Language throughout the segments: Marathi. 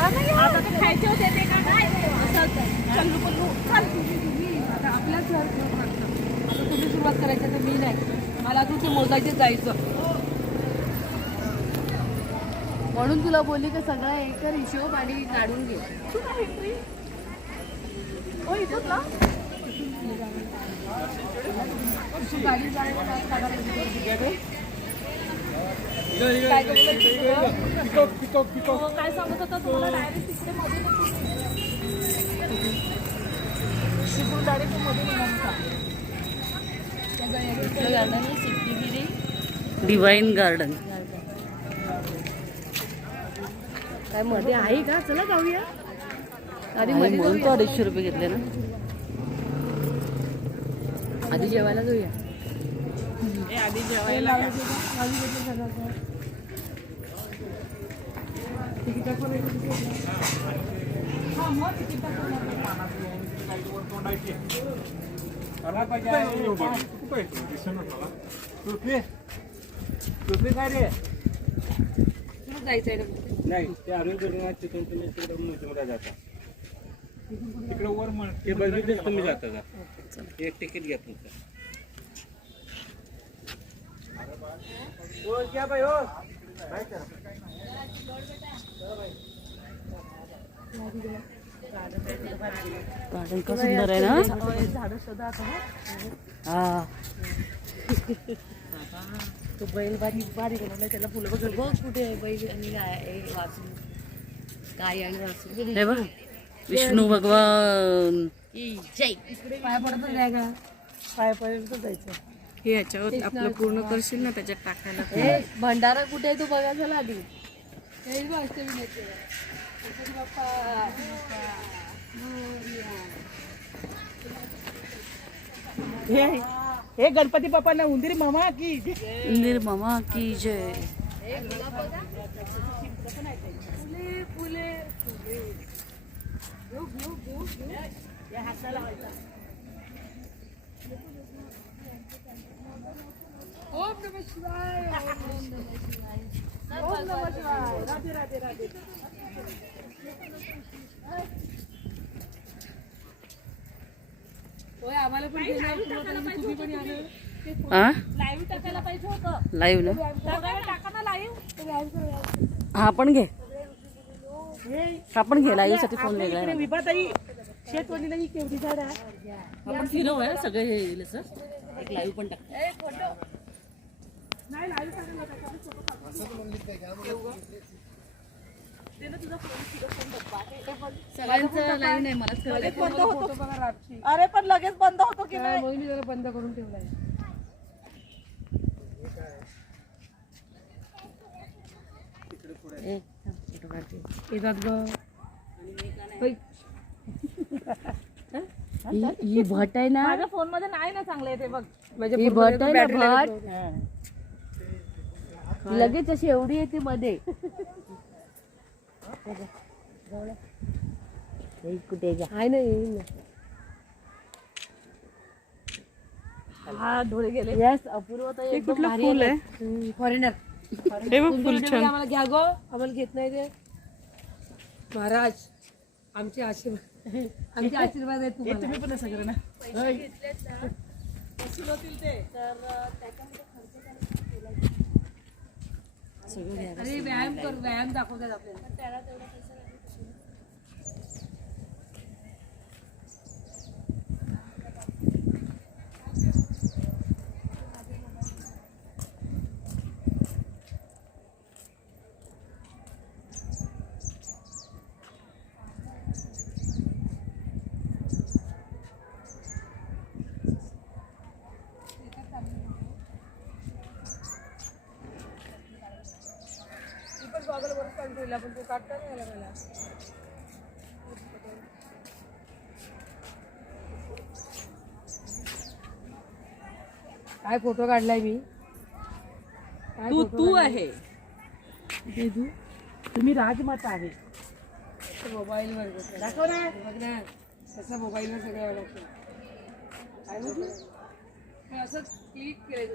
आता ते खायचे होते ते का काय चल्लू पल्लू चल आता आपल्याच घर आता तुम्ही सुरुवात करायची तर मी नाही मला अजून ते मोजायचे जायचं म्हणून तुला बोलली की सगळा एक हिशोब आणि काढून घे हो इथंच ना गाडी जायला काय सांगत होता तुम्हाला डायरेक्ट तिकडे मध्ये डायरेक्ट मध्ये गार्डन सिद्धिगिरी डिवाइन गार्डन काय मध्ये आहे का चला जाऊया आधी म्हणून तो 250 रुपये घेतले ना आधी जेवायला जाऊया आधी जेवायला नाही ते अरुण तिथून तुम्ही तिकडे म्युझियमला जाता तिकडे वर ते बघितलेच तुम्ही जाता का एक तिकीट घ्या तुमचं गार्डन का सुंदर आहे ना झाड शोधा हा तो बैल बारी बनवलाय त्याला फुलं बघ बघ कुठे बैल आणि वाचून गाय आणि वाचून हे बघ विष्णू भगवान जय पाया पडत नाही का पाया पर्यंत जायचं हे याच्यावर आपलं पूर्ण करशील ना त्याच्यात टाकायला हे भंडारा कुठे आहे तो बघा चला आधी हे गणपती बाप्पांना उंदीर मामा की उंदीर मामा की जय फुले ओम नमः शिवाय ओम नमः शिवाय राधे राधे राधे होय आम्हाला पण तुम्ही पण या लाईव्ह टाकायला पाहिजे होतं लाईव्ह ना टाका ना लाईव्ह हा पण घे आपण घे लाईव्ह साठी फोन वेगळा आहे विभाताई शेतवणीला ही केवढी झाड आहे आपण फिरव आहे सगळे हे येईल सर एक लाईव्ह पण टाक सगळ्यांचं लाईव्ह नाही मलाच करायचं अरे पण लगेच बंद होतो की नाही मोहिनी जरा बंद करून ठेवलाय येतात ही भट आहे ना माझ्या फोन मध्ये नाही ना चांगलं येते बघ ही भट आहे ना भट लगेच अशी एवढी येते मध्ये कुठे आहे ना येईल ना हा डोळे गेले यस अपूर्व तर एकदम कुठलं भारी फुल आहे आहे फॉरेनर हे बघ फुल छान आम्हाला घ्या गो आम्हाला घेत नाही ते महाराज आमचे आशीर्वाद आमचे आशीर्वाद आहेत तुम्हाला तुम्ही पण सगळं ना अरे व्यायाम कर व्यायाम दाखवतात आपल्याला पण तो काढता नाही आला मला काय फोटो काढलाय मी तू आहे तुम्ही राजमाता आहे मोबाईल वर दाखव ना बघ ना कसं मोबाईल वर सगळं लागतं काय म्हटलं मी असं क्लिक केलं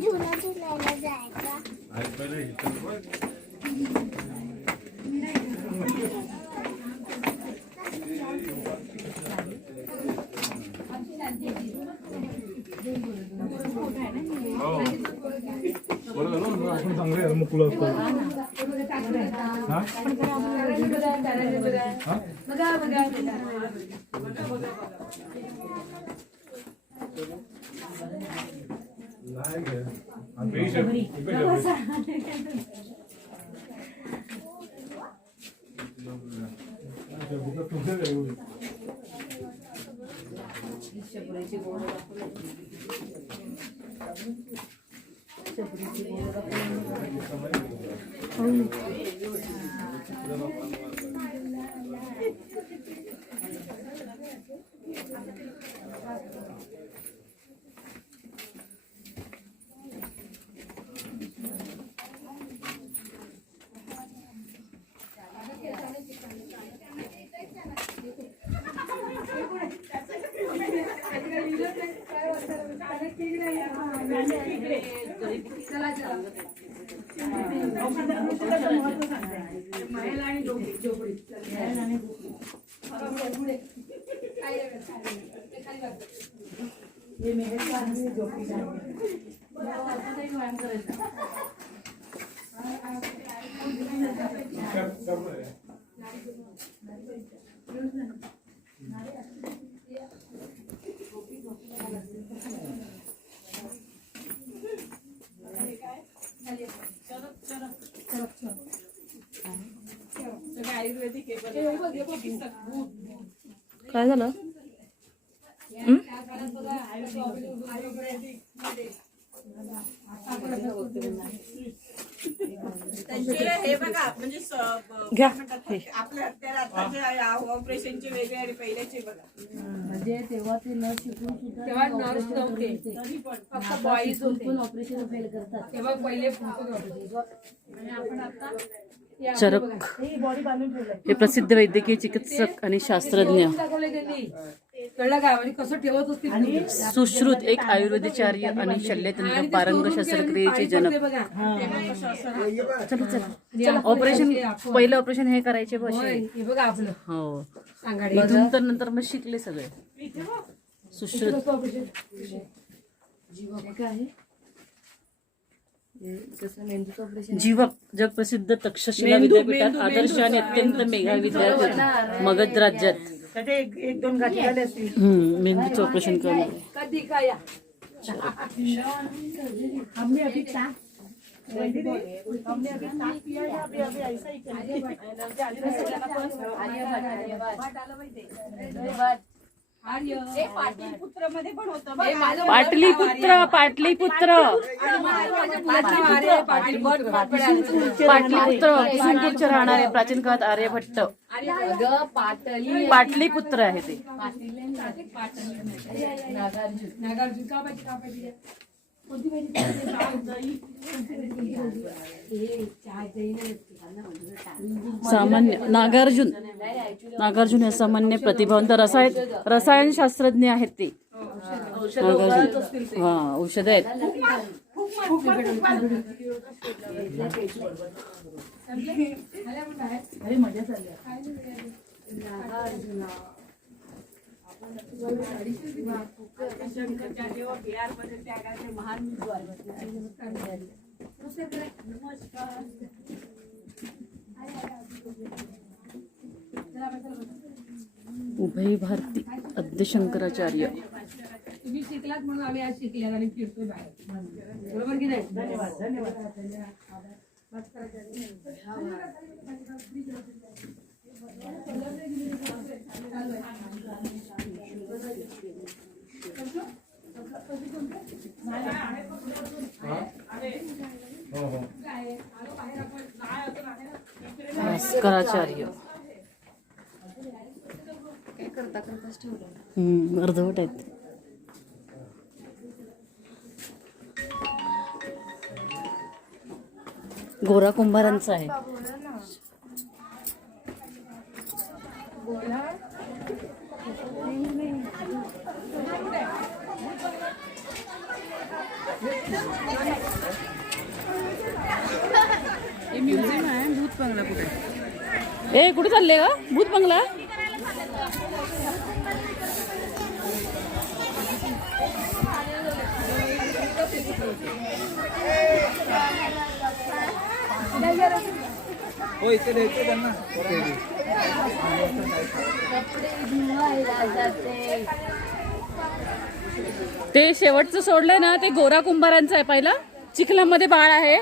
झुला झुलायला जायचा. आपण चांगले मुकलो असतो. काय झालं? हे बघा म्हणजे घ्या आपल्या त्या ऑपरेशनचे वेगळे आणि पहिल्याचे बघा. म्हणजे तेव्हा ते नर्स शिकून सुद्धा तेव्हा नर्स नव्हते, फक्त बॉईज होते. ऑपरेशन फेल करतात तेव्हा पहिले आणि आपण आता चरक हे प्रसिद्ध वैद्यकीय चिकित्सक आणि शास्त्रज्ञ. दाखवलंय त्यांनी. कळलं का म्हणजे कसं ठेवत असते सुश्रुत एक आयुर्वेदाचार्य आणि शल्यतंत्र पारंग शस्त्रक्रियेचे जनक. बघा चला ऑपरेशन पहिलं ऑपरेशन हे करायचे बस. हे बघा आपलं हो सांगाडे इथून तर नंतर मग शिकले सगळे. सुश्रुत जीवक जगप्रसिद्ध तक्षशिला विद्यापीठात आदर्श आणि अत्यंत मेघा विद्यापीठ मगध राज्यात मेंदूचं ऑपरेशन करणार. कधी काय पाटीलपुत्र मध्ये पण होतं पाटलीपुत्र पाटलीपुत्र पाटलीपुत्र कुसुमपूरचे राहणारे प्राचीन काळात आर्यभट्ट पाटलीपुत्र आहे ते. नागार्जुन का पाहिजे का पाहिजे कोणती पाहिजे सामान्य नागार्जुन. नागार्जुन हे सामान्य प्रतिभावंत रसायन शास्त्रज्ञ आहेत ते. नागार्जुन हा औषध आहेत. उभय भारती आद्य शंकराचार्य. तुम्ही शिकलात म्हणून आम्ही आज शिकल्यात आणि फिरतोय बाहेर. बरोबर की नाही? भास्कराचार्य अर्धवट आहेत. गोरा कुंभारांचा आहे. म्युझियम आहे भूत बंगला कुठे. ए कुठे चालले का भूत बंगला. हो इथे द्यायचं त्यांना. ते शेवटचं सोडलंय ना ते गोरा कुंभारांचं आहे. पहिला चिखलामध्ये बाळ आहे.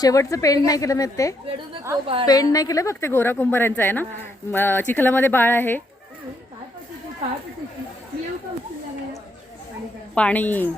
शेवटचं पेंट नाही केलं नाही ते. पेंट नाही केलं बघ ते गोरा कुंभारांचं आहे ना. चिखलामध्ये बाळ आहे. पाणी